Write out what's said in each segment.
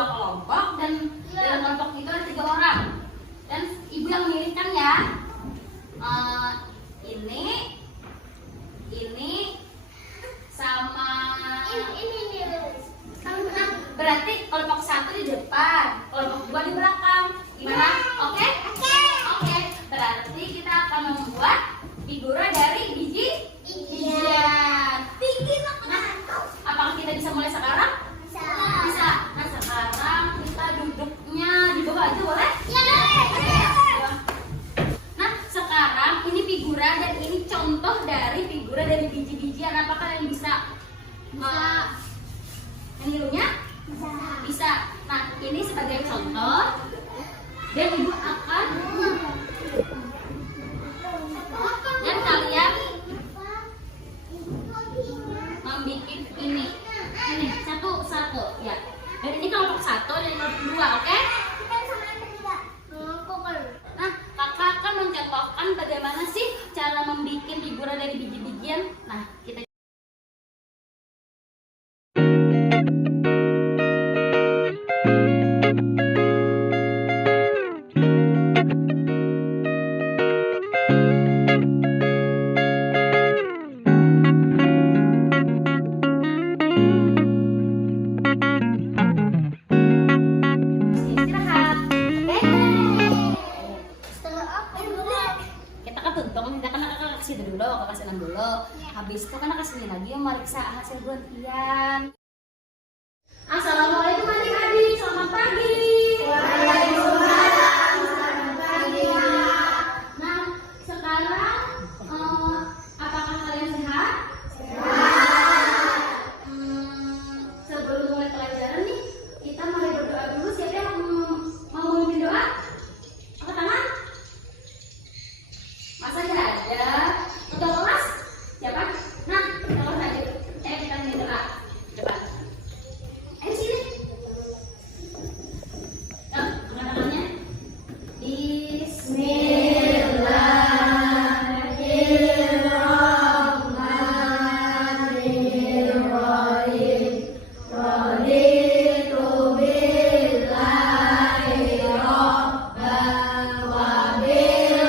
dua kelompok dan dalam kelompok itu ada 3 orang. Dan ibu yang memilihkan ya. Ini sama ini. Berarti kelompok 1 di depan, kelompok 2 di belakang. Gimana? Oke? Oke. Berarti kita akan membuat figura dari biji-bijian. Nah, apakah kita bisa mulai sekarang? Bisa. Nah, sekarang kita duduknya di bawah aja boleh? Nah, sekarang ini figura dan ini contoh dari figura dari biji-bijian. Apakah kalian bisa menirunya? Bisa. Nah, ini sebagai contoh dan ibu akan dan kalian membuat ini satu ya. Dan ini kelompok 1 dan kelompok 2, oke? Nah, kakak akan mencontohkan bagaimana sih cara membuat figura dari biji-bijian. Nah, kita dulu. Habis itu kan kasih lagi memeriksa hasil gantian. Assalamualaikum adik-adik, selamat pagi. Waalaikumsalam, selamat pagi. Nah, sekarang apakah kalian sehat? Sehat. Sebelum mulai pelajaran nih, kita mulai berdoa dulu. Siapa yang mau memimpin doa? Angkat tangan. Masa nggak ada? Untuk kelas? Siapa? Nah, kita kelas aja. Kita minta doa. Coba. Ayo sini. Angkat tangannya. Bismillahirrahmanirrahim. Raditu billahi rabban wa bil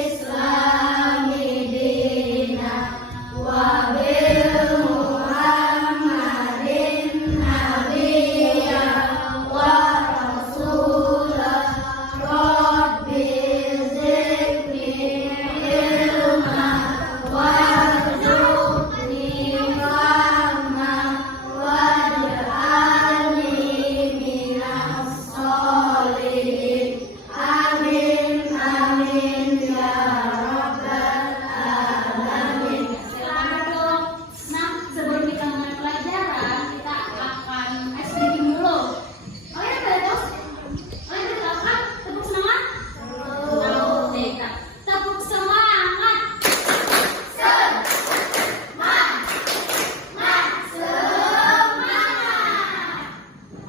islami dinan wa bil muhammadin nabiyyan wa rasulan rabbi zidni ilman warzuqni fahman waj'alni minas sholihin. Amin amin ya rabbal alamin. Silakan duduk. Nah, sebelum kita mulai pelajaran, kita akan ice breaking dulu. Kalian ada bos? Kalian ada apa? Tepuk semangat. Tepuk semangat.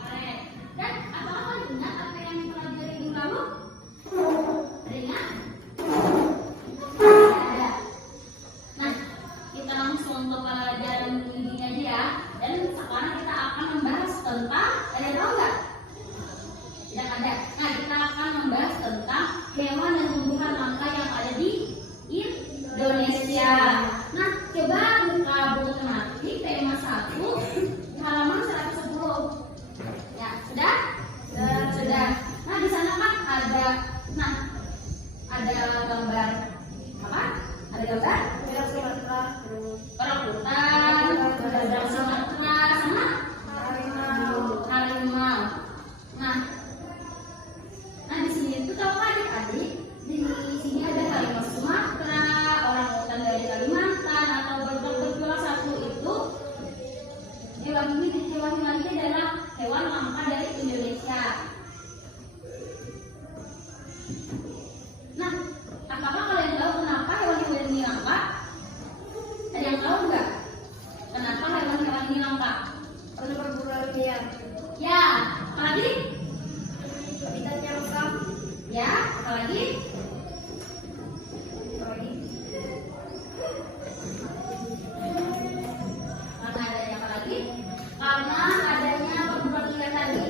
Oke. Dan apakah kalian ingat apa yang dipelajari minggu lalu? Ada ingat? Ada. Nah, kita langsung ke pelajaran ini aja ya. Dan sekarang kita akan membahas tentang, ada yang tahu nggak? Tidak ada. Nah, kita akan membahas tentang hewan dan tumbuhan langka yang ada di Indonesia. Nah, coba buka buku tematik tema 1 halaman 110. Ya, sudah? Sudah. Nah, di sana kan ada gambar apa? Ada gambar orang hutan, ada Sumatera, sama harimau. Nah, di sini itu kalau adik-adik, di sini ada harimau Sumatera, orang hutan dari Kalimantan, atau berjual satu itu hewan ini adalah hewan langka dari Indonesia. Nah, apakah kalian tahu kenapa hewan-hewan ini langka? Ada yang tahu nggak? Kenapa hewan-hewan ini langka? Karena berburu liar. Ya, apalagi? Habitatnya rusak. Ya, apalagi? Karena adanya apa lagi? Karena adanya perburuan liar tadi.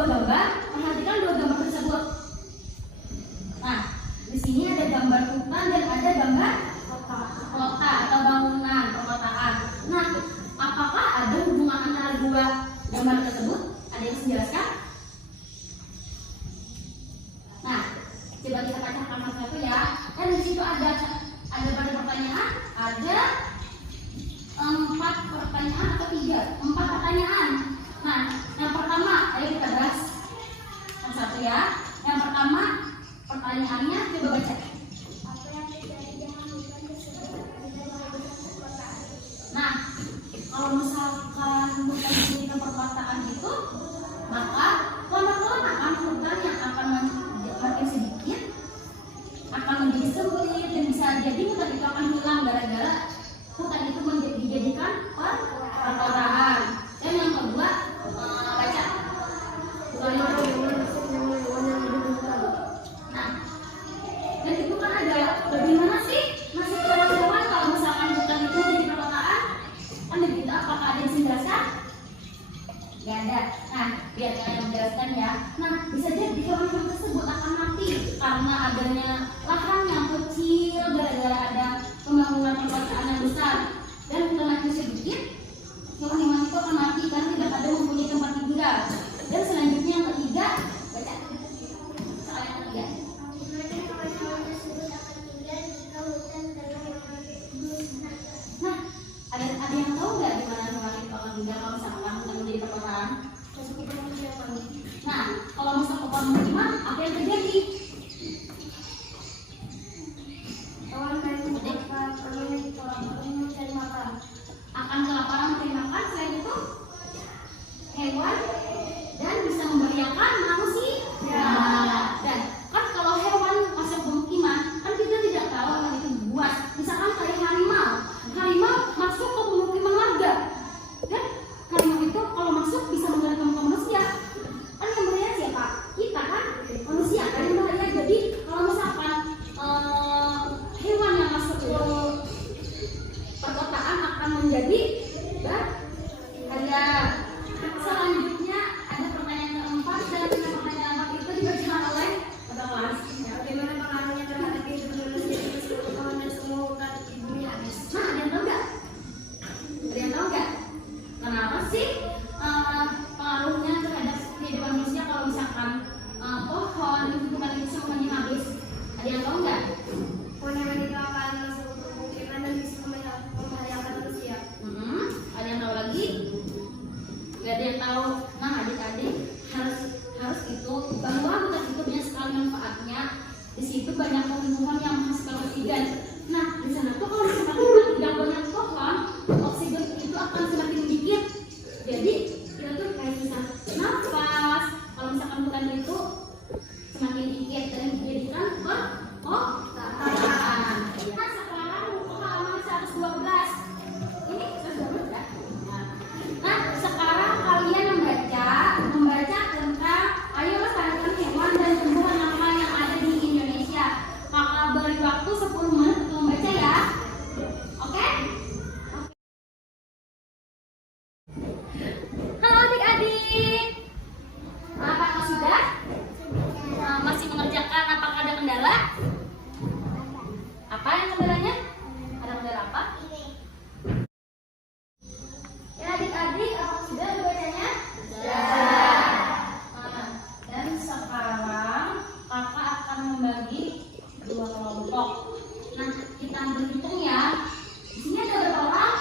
dua gambar, perhatikan dua gambar tersebut. Nah, di sini ada gambar hutan dan ada gambar kota atau bangunan perkotaan. Nah, apakah ada hubungan antara dua gambar tersebut? Ada yang bisa menjelaskan? Nah, coba kita bacakan satu-satu ya. Dan di situ ada pada pertanyaan, ada 4 pertanyaan atau 4 pertanyaan. Nah, yang pertama, ayo kita bahas satu ya. Yang pertama, pertanyaannya coba baca. Nah, kalau misalkan hutan menjadi perkotaan itu, maka lama-kelamaan hutan yang akan makin sedikit akan menjadi sempit dan bisa jadi hutan itu akan hilang gara-gara hutan itu dijadikan perkotaan. Dan yang kedua, baca. Nah, dan itu kan ada bagaimana sih masih hewan-hewan kalau misalkan hutan itu menjadi perkotaan? Kan begitu, apakah ada yang bisa menjelaskan? Ya ada. Nah, biar kalian menjelaskan ya. Nah, bisa jadi hewan-hewan tersebut akan mati karena adanya lahan yang kecil gara-gara ada pembangunan perkotaan yang besar. Dan hutan makin sedikit, hewan-hewan itu akan mati karena tidak ada mempunyai tempat tinggal. Dan selanjutnya yang ketiga, baca. Soal yang ketiga. Nah, ada yang tahu nggak di mana hewan itu akan tinggal kalau misalkan hutan menjadi perkotaan? Nah, kalau misalkan pemukiman, apa yang terjadi? Akan kelaparan mencari makan, selain itu hewan dan bisa membahayakan manusia. Dan kan kalau hewan masuk pemukiman, kan kita tidak tahu hewan itu buas. Misalkan kayak harimau masuk ke pemukiman warga, dan harimau itu kalau masuk bisa mengganggu manusia. Kan yang bahaya siapa? Kita kan manusia kan yang bahaya. Jadi kalau misalkan hewan yang masuk ke perkotaan akan menjadi bahaya. Selanjutnya ada pertanyaan keempat, dan pertanyaan keempat itu dibacakan oleh ketua kelas. Bagaimana pengaruhnya terhadap kehidupan manusia jika seluruh pohon dan semua hutan di bumi habis? Nah, ada yang tahu nggak? Ada yang tahu nggak? Kenapa sih pengaruhnya terhadap kehidupan manusia kalau misalkan pohon itu bukan itu semuanya habis? Ada yang tahu nggak? Pohon-hewan itu akan masuk ke pemukiman dan bisa membahayakan manusia. Ada yang tahu lagi? Gak ada yang tahu. Nah, adik-adik harus itu bahwa hutan itu banyak sekali manfaatnya. Di situ banyak pohon-pohon yang menghasilkan oksigen. Nah, di sana tuh kalau misalkan kita tidak banyak pohon, oksigen itu akan semakin sedikit. Jadi kita tuh kayak bisa nafas. Kalau misalkan hutan itu semakin dikit dan dijadikan perkotaan. Nah, sekarang buku halaman 112. Ini 112 ya. Nah, sekarang kalian membaca tentang ayo lestarikan hewan dan tumbuhan langka yang ada di Indonesia. Maka beri waktu 10 menit untuk membaca ya. Oke? Halo adik-adik. Apakah sudah? Masih mengerjakan? Apakah ada kendala? Apa yang kendalanya? Ada kendala apa? Ya adik-adik, apakah sudah membacanya? Sudah. Dan sekarang kakak akan membagi 2 kelompok. Nah, kita berhitung ya. Di sini ada berapa orang?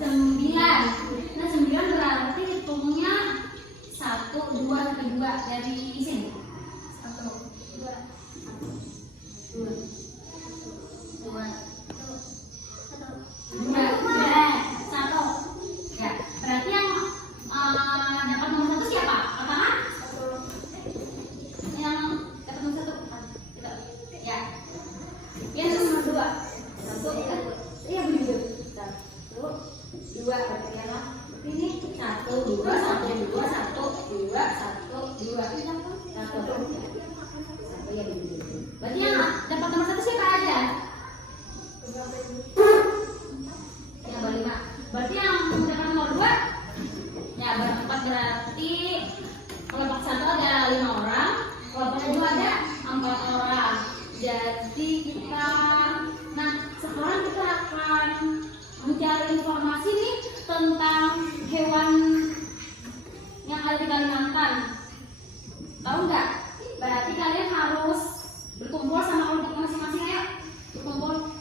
9. Nah, 9 berarti hitungnya 1, 2, 2 dari sini. 1, 2, 2, 2, 2, 1. Ya, berarti yang dapat nomor 1 siapa? Apaan? Yang dapat nomor 1? Kita. Ya. Yang nomor 2. 1 kan? Iya begitu. 1, 2 berarti yang ini 1, 2, 1, 2, 1, 2, 1, 2. 1 ya begitu. Berarti yang dapat nomor 1 siapa aja? Yang berlima. Berarti yang dapat nomor 2 ya berempat, berarti Kelompok 1 ada 5 orang, kelompok 2 ada 4 orang. Jadi sekarang kita akan mencari informasi nih tentang hewan yang ada di Kalimantan. Tahu nggak? Berarti kalian harus berkumpul sama kelompok masing-masing ya. Berkumpul.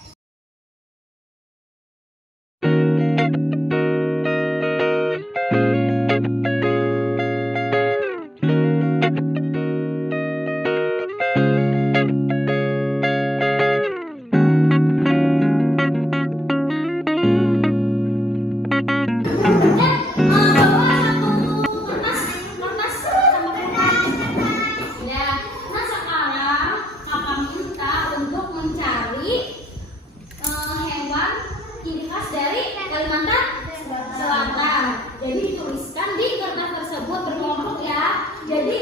Jadi tuliskan di kertas tersebut berkelompok ya. Jadi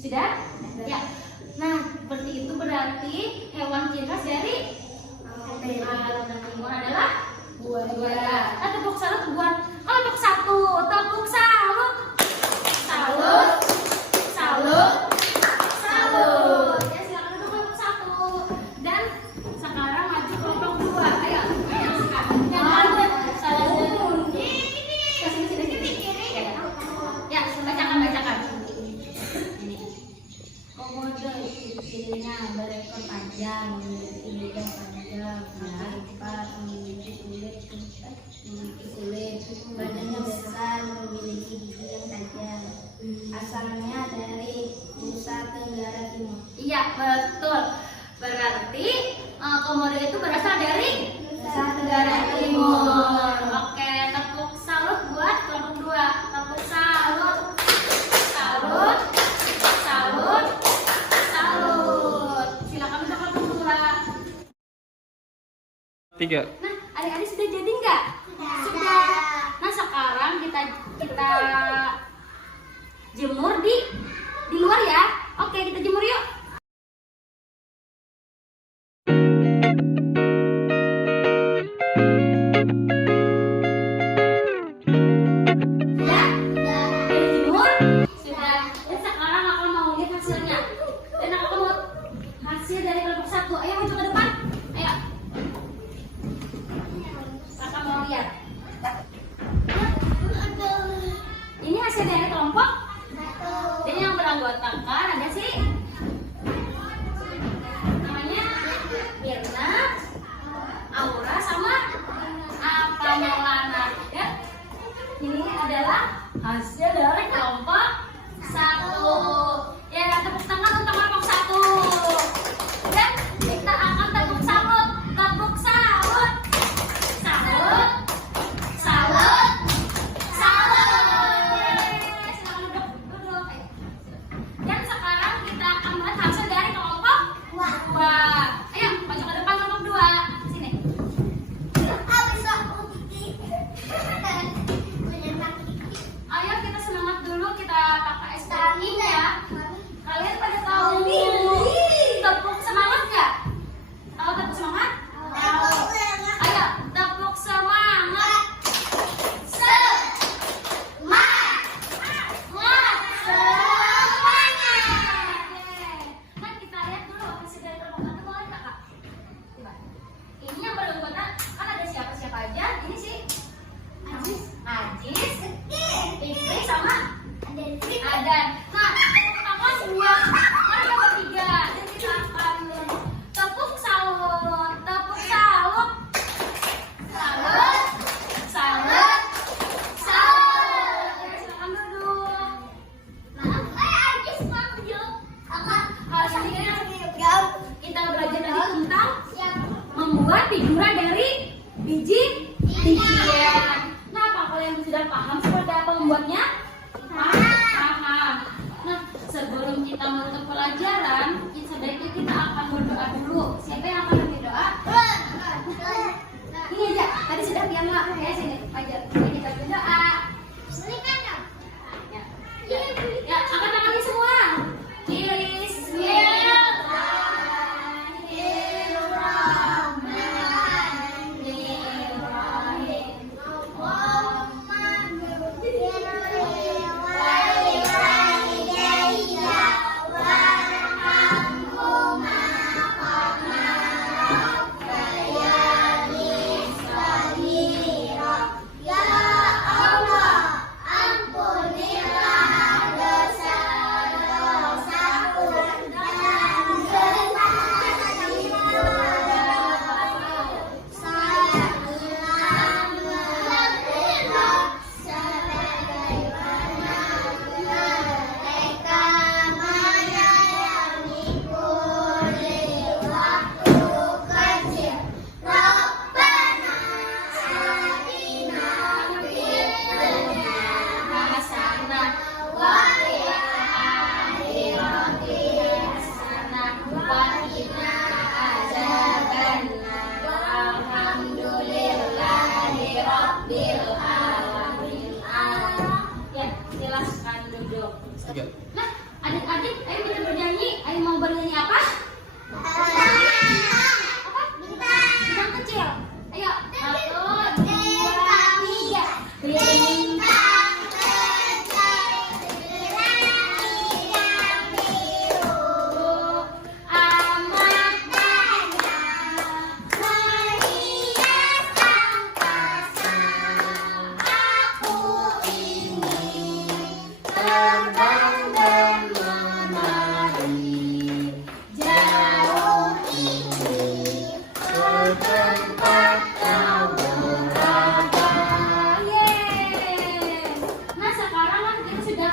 sudah? Ya. Nah, seperti itu berarti hewan ciri khas dari Kalimantan Timur adalah buaya. Nah, tepuk salut buat kelompok 1. Tepuk salut. Salut. Salut. Salut. Ya, silakan duduk kelompok 1. Dan sekarang maju kelompok 2. Ayo. Yang ada salut. Ya, bacakan. Komodo cirinya berekor panjang, memiliki lidah panjang, lebar, memiliki kulit, badannya besar, memiliki gigi yang tajam. Asalnya dari Nusa Tenggara Timur. Iya, betul. Berarti komodo itu berasal dari Nusa Tenggara Timur. Oke, tepuk salut buat kelompok 2. Tepuk salut. Salut. Salut. Silakan untuk kelompok 2. 3. Nah, adik-adik sudah jadi nggak? Sudah. Nah, sekarang kita jemur di luar ya. Oke, kita jemur yuk. Dari kelompok 1, ayo maju ke depan. Ayo. Kakak mau lihat. Ini hasil dari kelompok 1. Jadi yang beranggotakan ada sih namanya Mirna, Aura sama Maulana. Ya. Ini adalah hasil dari kelompok 1. Ya, tepuk tangan untuk kelompok 1. Dan kita akan tepuk salut. Tepuk salut. Salut. Salut. Salut. Silakan duduk. Dan sekarang kita akan melihat hasil dari kelompok 2. Ayo, maju ke depan kelompok 2. Sini. Ayo kita semangat dulu, kita Ajis, Fikri sama Adan. Nah, tepuk tangan semua. Mari bertiga. Dan kita akan tepuk salut, tepuk salut, salut, salut, salut. Silakan duduk. Ajis maju. Hari ini kita belajar lagi tentang membuat figura dari biji bijian. Nah, apa kalian sudah paham seperti apa membuatnya? Paham. Nah, sebelum kita menutup pelajaran, sebaiknya kita akan berdoa dulu. Siapa yang akan berdoa? Ini aja. Tadi sudah piano. Ya, sini aja. Kita berdoa. Ya, angkat tangannya semua. Nah, adik-adik, ayo kita bernyanyi. Ayo mau bernyanyi apa? Apa? Bintang kecil. Ayo. 1, 2, 3. Bintang kecil yang biru amat banyak menghias angkasa. Aku ingin terbang dan menari jauh tinggi ke tempat kau berada. Yeay. Nah, sekarang kan kita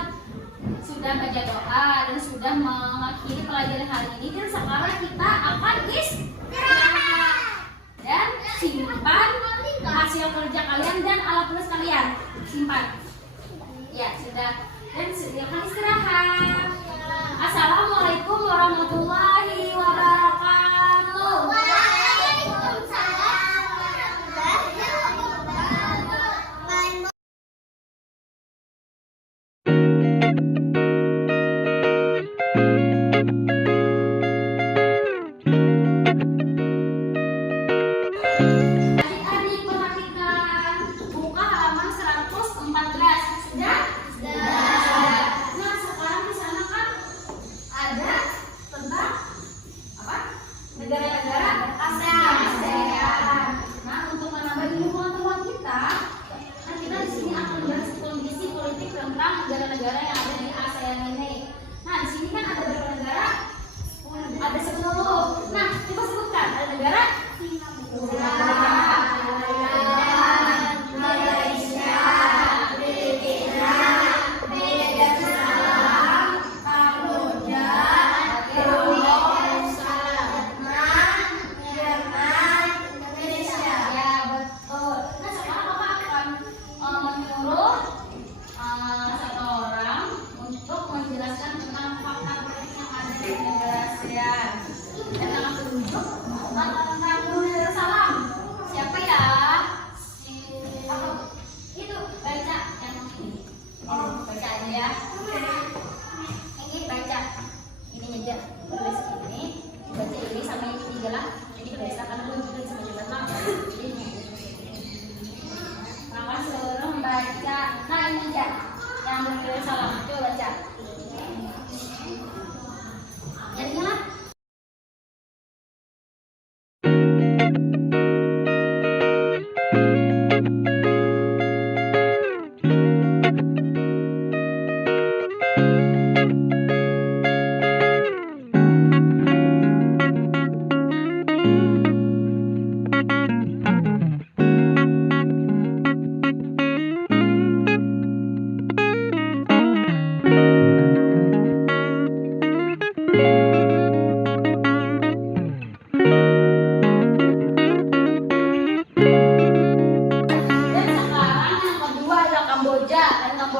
sudah baca doa dan sudah mengakhiri pelajaran hari ini, dan sekarang kita akan istirahat dan simpan hasil kerja kalian dan alat tulis kalian. Simpan. Ya, sudah. Dan silakan istirahat. Assalamualaikum warahmatullahi wabarakatuh. Waalaikumsalam warahmatullahi wabarakatuh. Adik-adik perhatikan, buka halaman 114. Sudah? Nah, sekarang di sana kan ada tentang apa? Negara-negara ASEAN. Nah, untuk menambah ilmu pengetahuan kita, nah kita di sini akan membahas kondisi politik tentang negara-negara yang ada di ASEAN ini. Nah, di sini kan ada beberapa negara? Ada 10. Nah, coba sebutkan ada negara Malaysia, Filipina, Vietnam, Kamboja, Tiongkok, Vietnam, Indonesia. Ya, betul. Nah, sekarang Bapak akan menyuruh satu orang untuk menjelaskan tentang fakta politik yang ada di negara ASEAN. Dan akan tunjuk salam. Siapa ya? Apa? Itu baca yang ini. Oh, baca aja ya. Ini baca. Ini aja. Tulis ini. Baca ini sama ini tiga lah. Jadi kebiasaan dulu juga sama jelas. Maka suruh membaca. Nah, ini aja. Yang beri salam. Coba baca. Jadi ingat.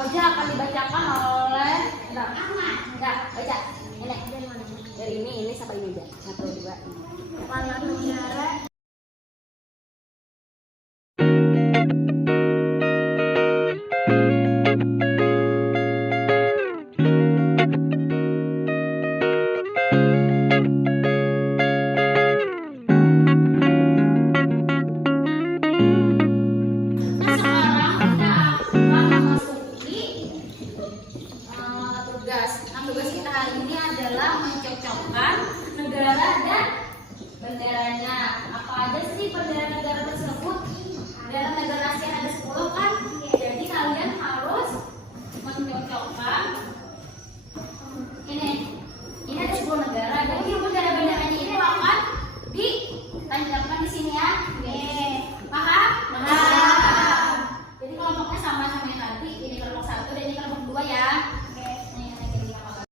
Fauzia akan dibacakan oleh enggak baca. Ini dari ini siapa ini aja? 1 2 Kepala negara. Nah, sekarang kita akan memasuki tugas. Nah, tugas kita hari ini adalah mencocokkan negara dan benderanya. Apa aja sih bendera negara tersebut? Dalam negara ASEAN ada 10 kan? Jadi kalian harus mencocokkan ini. Ini ada 10 negara. Jadi bendera-benderanya itu akan ditancapkan di sini ya. Paham? Jadi kelompoknya sama-sama yang tadi. Ini kelompok 1 dan ini kelompok 2 ya. Nih, jadi apa?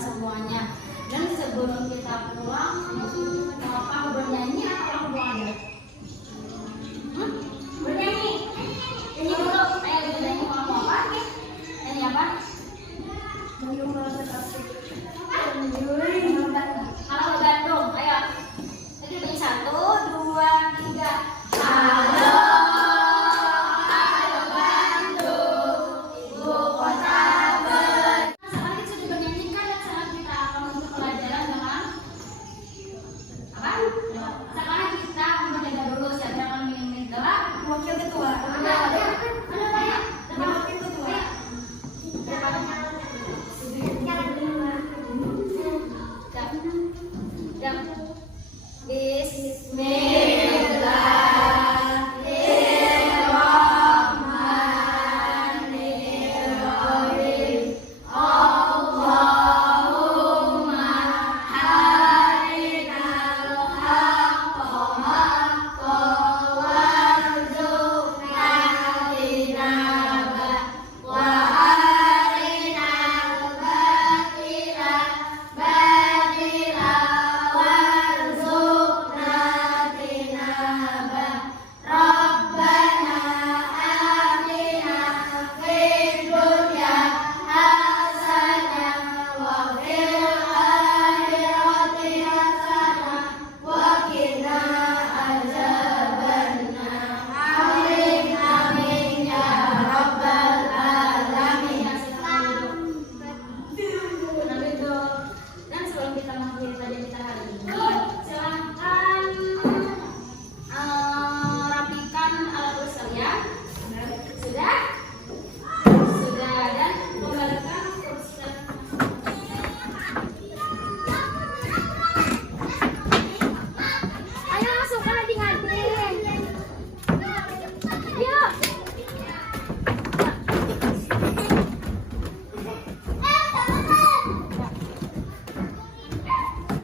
Semuanya. Dan sebelum kita pulang, mau bernyanyi